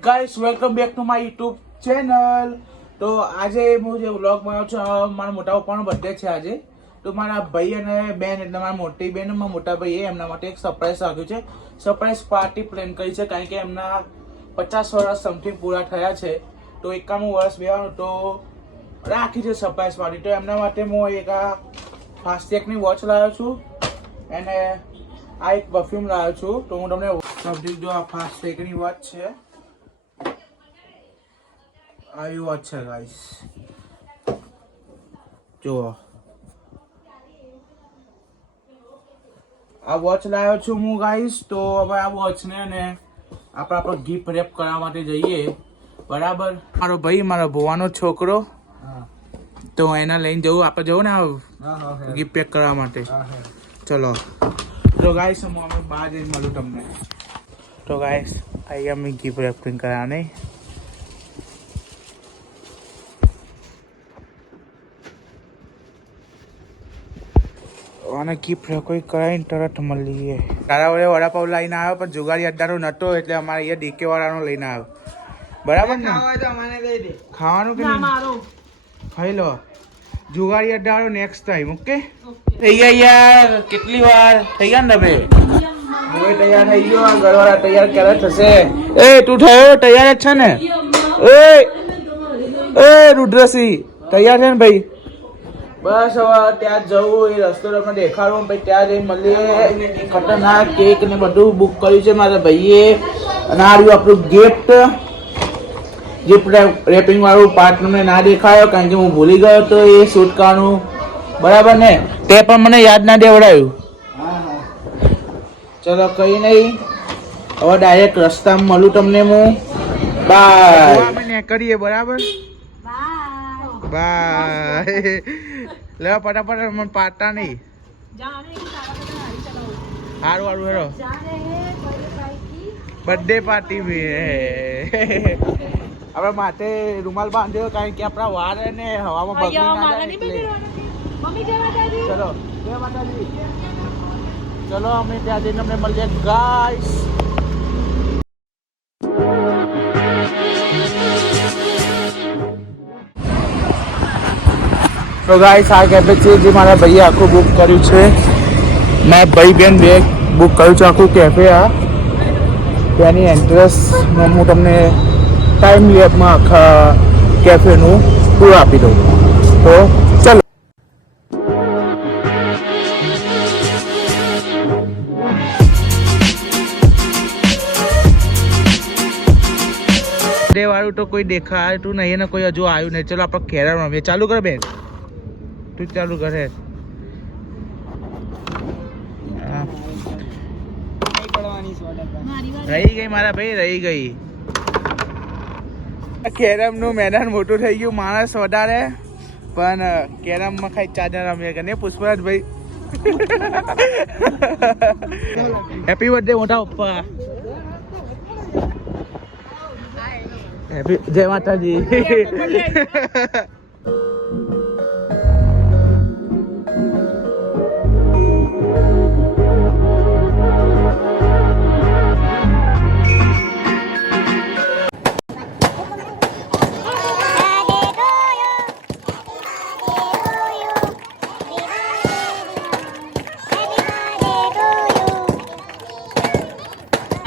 Guys welcome back to my YouTube channel. તો આજે હું જે વ્લોગ બનાવું છું, મારા મોટા પપ્પાનો બર્થડે છે આજે. તો મારા ભાઈ અને બેન એટલે મારા મોટી બેન અને મારા મોટા ભાઈએ એમના માટે એક સરપ્રાઈઝ રાખ્યું છે. સરપ્રાઈઝ પાર્ટી પ્લાન કરી છે કારણ કે એમના 50 વર્ષ સમથિંગ પૂરા થયા છે. તો 91 વર્ષ બેવાનું તો રાખી છે સરપ્રાઈઝ પાર્ટી. તો એમના માટે હું એક આ ફાસ્ટેગની વોચ લાવ્યો છું અને આ એક પરફ્યુમ લાવ્યો છું. તો હું તમને સમજી જો આ ફાસ્ટેગની વોચ છે, આવી વોચ છે ગાઈસ, જુઓ આ વોચ લાવ્યો છું હું ગાઈસ. તો હવે આ વોચને ને આપણે ગિફ્ટ રેપ કરવા માટે જઈએ, બરાબર. મારો ભાઈ, મારો ભુવાનો છોકરો, તો એના લઈને જવું, આપણે જવું ને ગિફ્ટ પેક કરવા માટે. ચલો તો ગાઈસ અમે બહાર જઈને મળું તમને. તો ગાઈસ અહીં અમે ગિફ્ટ રેપિંગ કરવા નહીં, અને ગિફ્ટ કોઈ કરાવીને તરત મળીએ. તારા વડે વડાપાવ લઈને આવ્યો પણ જુગારી અડ્ડાનો નતો એટલે અમારે અહીંયા ડીકે વાળાનો લઈને આવ્યો, બરાબર ને? ખાવાનું કે ખાઈ લો. જુગારી અડ્ડાનો નેક્સ્ટ ટાઈમ. ઓકે થઈ ગયા યાર, કેટલી વાર થઈ ગયા ને તમે? હું તૈયાર થઈ ગયો, ઘરવાળા તૈયાર ક્યારે થશે? એ તું થયો તૈયાર જ છે ને? એ રુદ્રસિંહ તૈયાર છે ને ભાઈ? બસ હવે ત્યાં જવું, એ રસ્તો તમને દેખાડવું, પછી ત્યાં જઈને મળીએ. ખતરનાક કેક ને બધું બુક કર્યું છે મારા ભાઈએ. અને આ રહ્યું આપણું ગિફ્ટ રેપિંગ વાળું પાર્ટ તમને ના દેખાયો કારણ કે હું ભૂલી ગયો તો એ શૂટ કરવાનું, બરાબર ને? તે પણ મને યાદ ના દેવડાયું. ચલો કઈ નહીં, હવે ડાયરેક્ટ રસ્તામાં મળું તમને હું. બાય. અમે કરીએ, બરાબર? બાય. લે ફટાફટ, મને પાડતા નહીં. સારું સારું હેરો, બર્થડે પાર્ટી બી આપણે માથે રૂમાલ બાંધ્યો કારણ કે આપણા વાળ ને હવામાં બગડી ના જાય એટલે. ચલો જય માતાજી. ચલો અમે ત્યાં જઈને અમને મળીએ ગાઈસ. તો ગાઈસ આ કેફે છે જે મારા ભાઈએ આખું બુક કર્યું છે. મેં ભાઈ બેન બે બુક કર્યું છે આખું કેફે. આ ત્યાંની એન્ટ્રન્સમાં હું તમને ટાઈમ લેબમાં આખા કેફેનું ટૂર આપી દઉં. તો ચલો. ડે વાળું તો કોઈ દેખાતું નહીં ને કોઈ હજુ આવ્યું નહીં. ચલો આપણે કેરમ રમીએ. ચાલુ કર બેન, તું ચાલુ કરે. રહી ગઈ મારા ભાઈ, રહી ગઈ. કેરમ નું મેદાન મોટું થઈ ગયું, માણસ વધારે પણ કેરમ માં ખાઈ 4 જણા રમીએ કે નહીં પુષ્પરાજ ભાઈ? હેપી બર્થડે મોટા પપ્પા. જય માતાજી.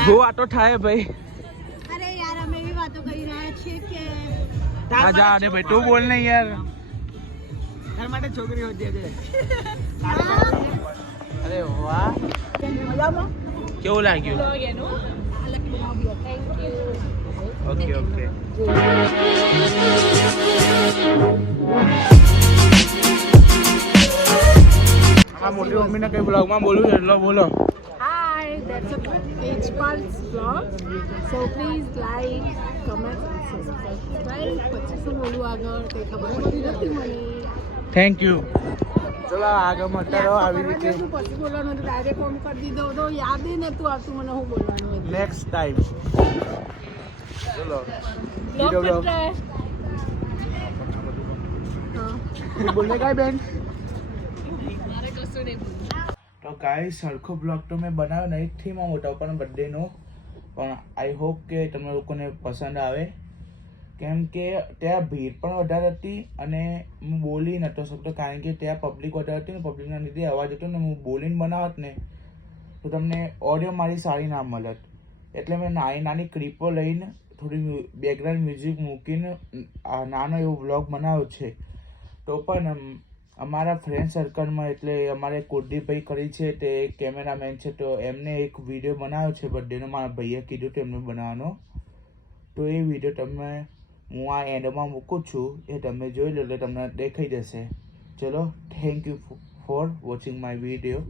બહુ આટો થાય ભાઈ. જા ને ભાઈ, તું બોલ ને યાર. તાર માટે છોકરી હોતી છે. અરે વાહ, કેવું લાગ્યું? Okay okay. આ મોટી મમ્મીને કઈ બ્લોગમાં બોલું એટલો બોલો. Hi, that's a Tejpal's vlog. So please like, comment and subscribe. પછી શું બોલું આગળ કઈ ખબર નથી મને. Thank you. ચલો આગળ મળતા રહો આવી રીતે. પછી બોલવાનું હતું, ડાયરેક્ટ ફોન કરી દીધો તો યાદ નતું આવતું મને શું બોલવાનું હતું. Next time. ચલો બોલને કાંઈ બેન. મારે કશું નહીં. તો ગાઈસ સરખો બ્લોગ તો મેં બનાવ્યો નહીં થી મારા મોટા પપ્પાનો બર્થડેનો, પણ આઈ હોપ કે તમને લોકોને પસંદ આવે, કેમ કે ત્યાં ભીડ પણ વધારે હતી અને હું બોલી નહોતો શકતો કારણ કે ત્યાં પબ્લિક વધારે હતી ને પબ્લિકના લીધે અવાજ હતો ને હું બોલીને બનાવત ને તો તમને ઓડિયો મારી સારી ના મળત. એટલે મેં નાની નાની ક્લિપો લઈને થોડી બેકગ્રાઉન્ડ મ્યુઝિક મૂકીને નાનો એવો વ્લોગ બનાવ્યો છે. તો પણ અમારા ફ્રેન્ડ સર્કલમાં એટલે અમારે કુલદીપભાઈ કરી છે તે કેમેરામેન છે, તો એમને એક વિડીયો બનાવ્યો છે બર્થડેનો. મારા ભાઈએ કીધું તો એમને બનાવવાનો, તો એ વિડીયો તમે હું આ એન્ડમાં મૂકું છું, એ તમે જોઈ લો એટલે તમને દેખાઈ જશે. ચલો, thank you for watching my video.